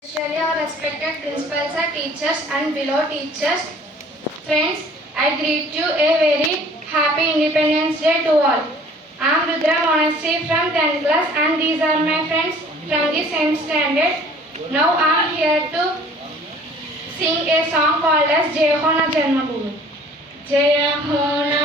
Especially our respected principals, sir, teachers and below teachers. Friends, I greet you a very happy Independence Day to all. I am Rudra Monastery from 10th class and these are my friends from the same standard. Now I am here to sing a song called as Jai Ho Na Janmabhoomi. Jai Ho Na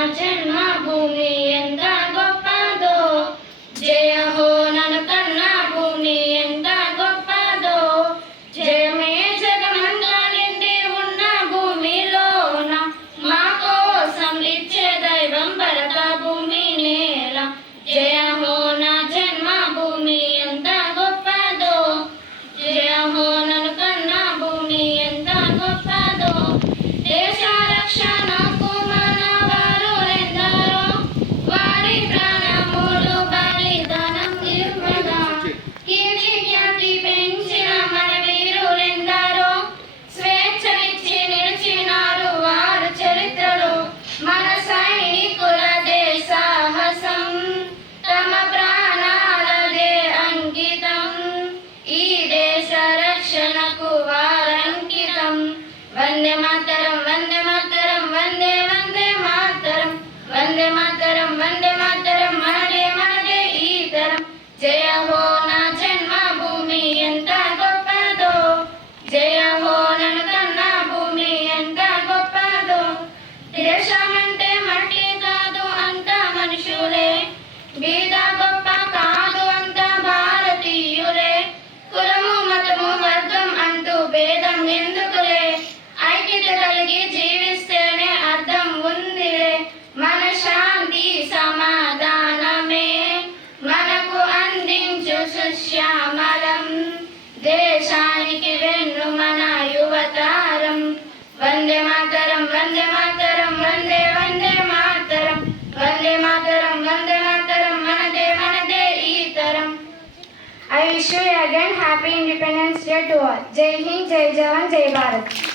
वंदे मातरं वंदे मातरम, वंदे वंदे मातरम वंदे मातरम वंदे मातरम महडे महडे ईतरं जय हो I wish you again happy Independence Day to all. Jai Hind, Jai Jawan, Jai Bharat.